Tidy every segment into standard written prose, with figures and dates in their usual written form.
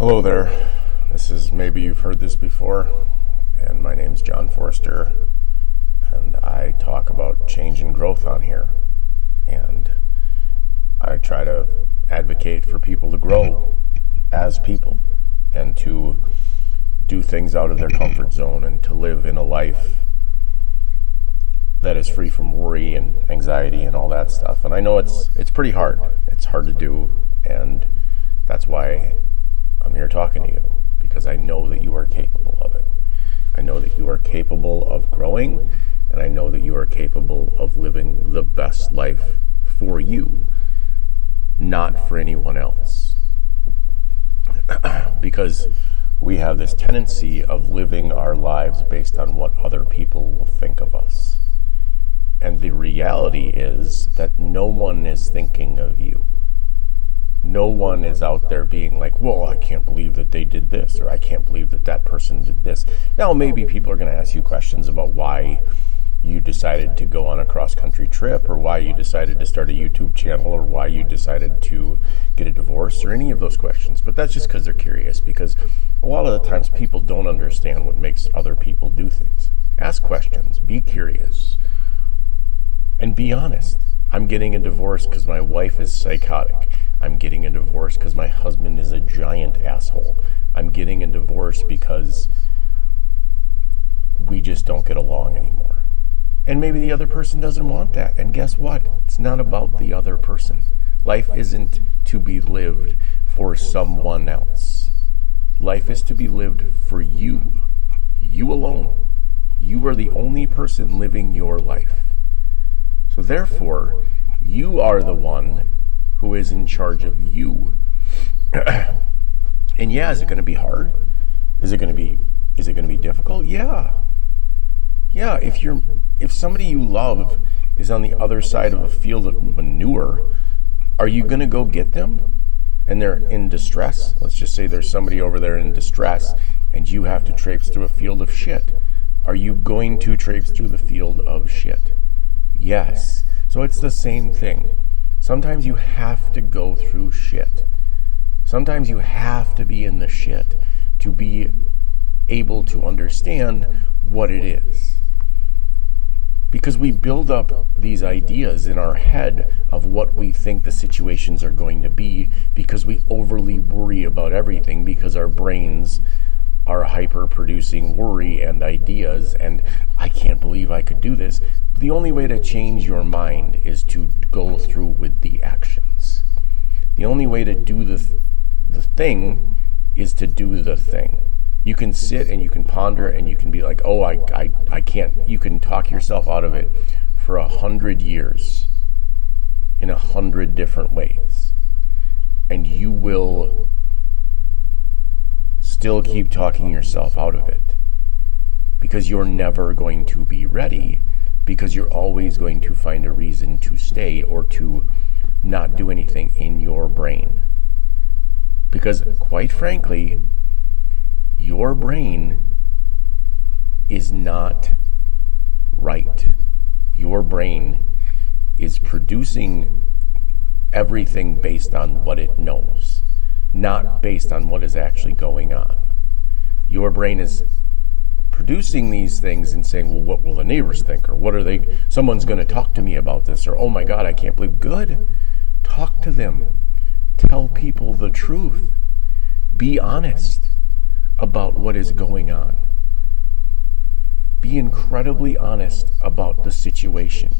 Hello there. Maybe you've heard this before, and my name's John Forster, and I talk about change and growth on here. And I try to advocate for people to grow as people and to do things out of their comfort zone and to live in a life that is free from worry and anxiety and all that stuff. And I know it's pretty hard. It's hard to do, and that's why I'm here talking to you, because I know that you are capable of it. I know that you are capable of growing, and I know that you are capable of living the best life for you, not for anyone else. Because we have this tendency of living our lives based on what other people will think of us. And the reality is that no one is thinking of you. No one is out there being like, well, I can't believe that they did this, or I can't believe that that person did this. Now, maybe people are going to ask you questions about why you decided to go on a cross-country trip, or why you decided to start a YouTube channel, or why you decided to get a divorce, or any of those questions. But that's just because they're curious, because a lot of the times people don't understand what makes other people do things. Ask questions, be curious, and be honest. I'm getting a divorce because my wife is psychotic. I'm getting a divorce because my husband is a giant asshole. I'm getting a divorce because we just don't get along anymore. And maybe the other person doesn't want that. And guess what? It's not about the other person. Life isn't to be lived for someone else. Life is to be lived for you. You alone. You are the only person living your life. So therefore, you are the one who is in charge of you. And yeah, is it going to be hard? Is it going to be difficult? Yeah. Yeah, if somebody you love is on the other side of a field of manure, are you going to go get them? And they're in distress? Let's just say there's somebody over there in distress and you have to traipse through a field of shit. Are you going to traipse through the field of shit? Yes. So it's the same thing. Sometimes you have to go through shit. Sometimes you have to be in the shit to be able to understand what it is. Because we build up these ideas in our head of what we think the situations are going to be, because we overly worry about everything, because our brains are hyper producing worry and ideas, and I can't believe I could do this. The only way to change your mind is to go through with the actions. The only way to do the thing is to do the thing. You can sit and you can ponder and you can be like, oh, I can't. You can talk yourself out of it for 100 years in 100 different ways. And you will still keep talking yourself out of it, because you're never going to be ready, because you're always going to find a reason to stay or to not do anything in your brain. Because quite frankly, your brain is not right. Your brain is producing everything based on what it knows, not based on what is actually going on. Your brain is producing these things and saying, well, what will the neighbors think? Or someone's going to talk to me about this, or, oh my God, I can't believe. Good. Talk to them. Tell people the truth. Be honest about what is going on. Be incredibly honest about the situation.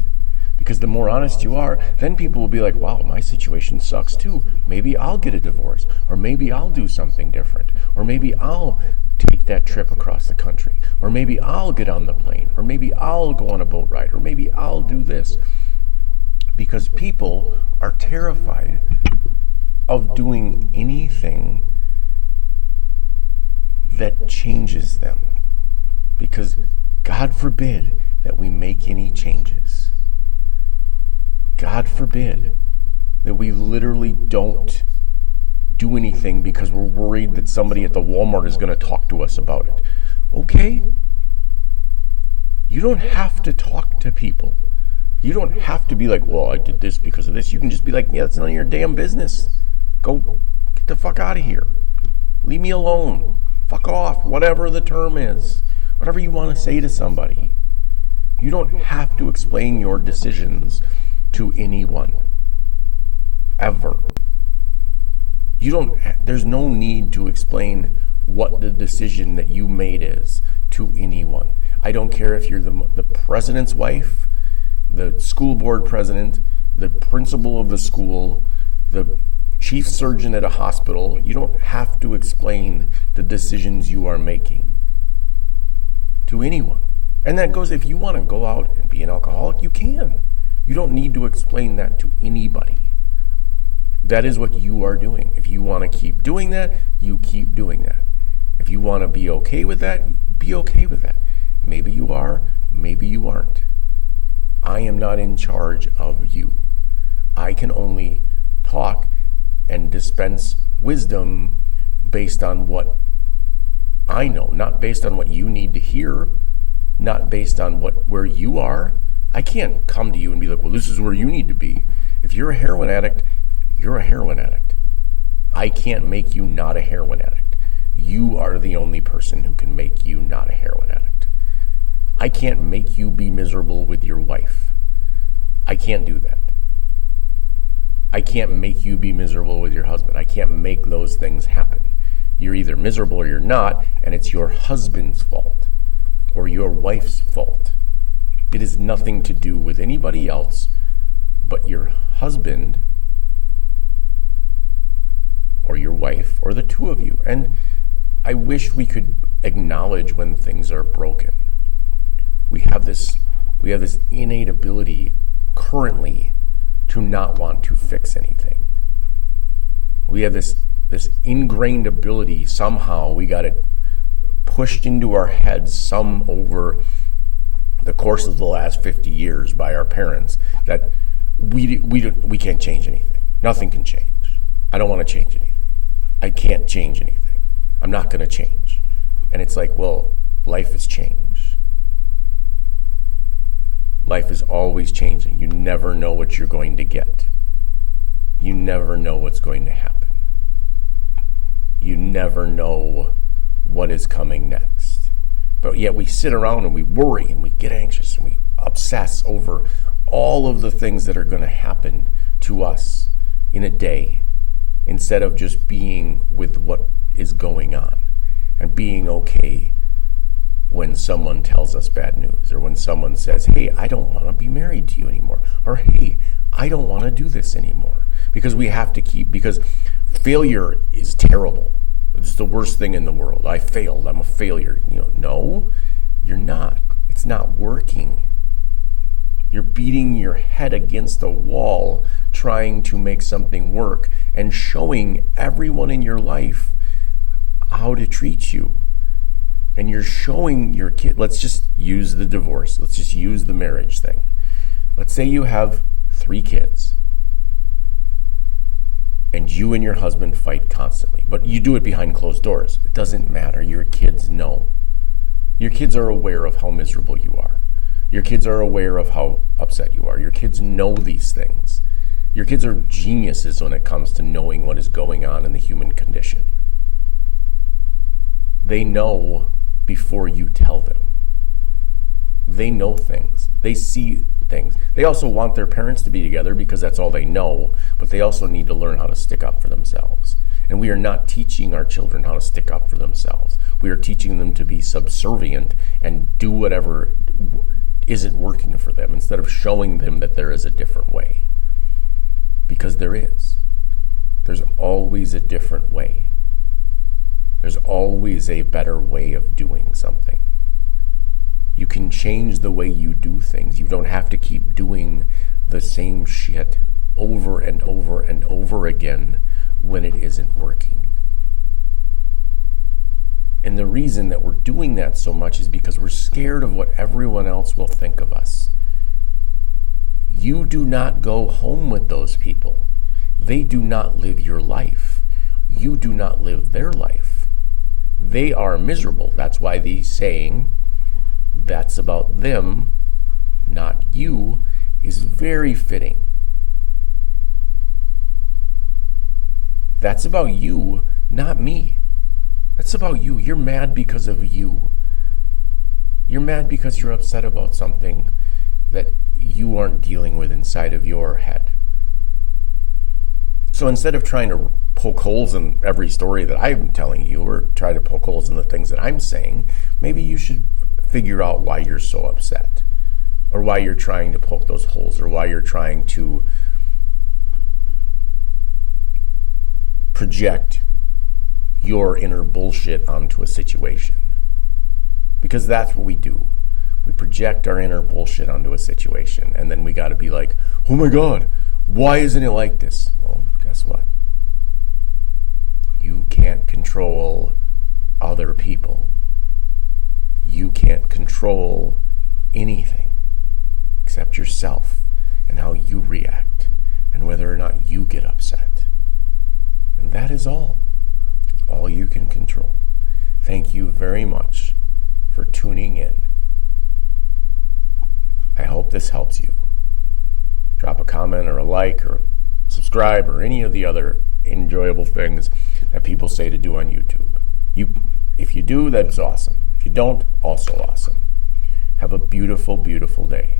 Because the more honest you are, then people will be like, wow, my situation sucks too. Maybe I'll get a divorce, or maybe I'll do something different, or maybe I'll take that trip across the country, or maybe I'll get on the plane, or maybe I'll go on a boat ride, or maybe I'll do this. Because people are terrified of doing anything that changes them. Because God forbid that we make any changes. God forbid that we literally don't do anything because we're worried that somebody at the Walmart is going to talk to us about it. Okay? You don't have to talk to people. You don't have to be like, well, I did this because of this. You can just be like, yeah, it's none of your damn business. Go get the fuck out of here. Leave me alone. Fuck off. Whatever the term is. Whatever you want to say to somebody. You don't have to explain your decisions to anyone. Ever. There's no need to explain what the decision that you made is to anyone. I don't care if you're the president's wife, the school board president, the principal of the school, the chief surgeon at a hospital. You don't have to explain the decisions you are making to anyone. And that goes, if you want to go out and be an alcoholic, you can. You don't need to explain that to anybody. That is what you are doing. If you want to keep doing that, you keep doing that. If you want to be okay with that, be okay with that. Maybe you are, maybe you aren't. I am not in charge of you. I can only talk and dispense wisdom based on what I know, not based on what you need to hear, not based on where you are. I can't come to you and be like, well, this is where you need to be. If you're a heroin addict, you're a heroin addict. I can't make you not a heroin addict. You are the only person who can make you not a heroin addict. I can't make you be miserable with your wife. I can't do that. I can't make you be miserable with your husband. I can't make those things happen. You're either miserable or you're not, and it's your husband's fault or your wife's fault. It has nothing to do with anybody else but your husband or your wife or the two of you. And I wish we could acknowledge when things are broken. We have this innate ability currently to not want to fix anything. We have this ingrained ability, somehow we got it pushed into our heads some over the course of the last 50 years by our parents, that we can't change anything. Nothing can change. I don't want to change anything. I can't change anything. I'm not going to change. And it's like, well, life is change. Life is always changing. You never know what you're going to get. You never know what's going to happen. You never know what is coming next. But yet we sit around and we worry and we get anxious and we obsess over all of the things that are going to happen to us in a day, instead of just being with what is going on and being okay when someone tells us bad news, or when someone says, hey, I don't want to be married to you anymore, or hey, I don't want to do this anymore. Because we have to because failure is terrible. It's the worst thing in the world. I failed. I'm a failure. No, you're not. It's not working. You're beating your head against a wall trying to make something work and showing everyone in your life how to treat you. And you're showing your kid, let's just use the divorce. Let's just use the marriage thing. Let's say you have 3 kids and you and your husband fight constantly, but you do it behind closed doors. It doesn't matter. Your kids know. Your kids are aware of how miserable you are. Your kids are aware of how upset you are. Your kids know these things. Your kids are geniuses when it comes to knowing what is going on in the human condition. They know before you tell them. They know things. They see things. They also want their parents to be together because that's all they know, but they also need to learn how to stick up for themselves. And we are not teaching our children how to stick up for themselves. We are teaching them to be subservient and do whatever isn't working for them, instead of showing them that there is a different way. Because there is. There's always a different way. There's always a better way of doing something. You can change the way you do things. You don't have to keep doing the same shit over and over and over again when it isn't working. And the reason that we're doing that so much is because we're scared of what everyone else will think of us. You do not go home with those people. They do not live your life. You do not live their life. They are miserable. That's why the saying, that's about them, not you, is very fitting. That's about you, not me. That's about you. You're mad because of you. You're mad because you're upset about something that you aren't dealing with inside of your head. So instead of trying to poke holes in every story that I'm telling you or try to poke holes in the things that I'm saying, maybe you should figure out why you're so upset, or why you're trying to poke those holes, or why you're trying to project your inner bullshit onto a situation. Because that's what we do. We project our inner bullshit onto a situation, and then we got to be like, oh my God, why isn't it like this? Well, guess what? You can't control other people. You can't control anything except yourself and how you react and whether or not you get upset. And that is all you can control. Thank you very much for tuning in. I hope this helps you. Drop a comment or a like or subscribe or any of the other enjoyable things that people say to do on YouTube. If you do, that's awesome. If you don't, also awesome. Have a beautiful, beautiful day.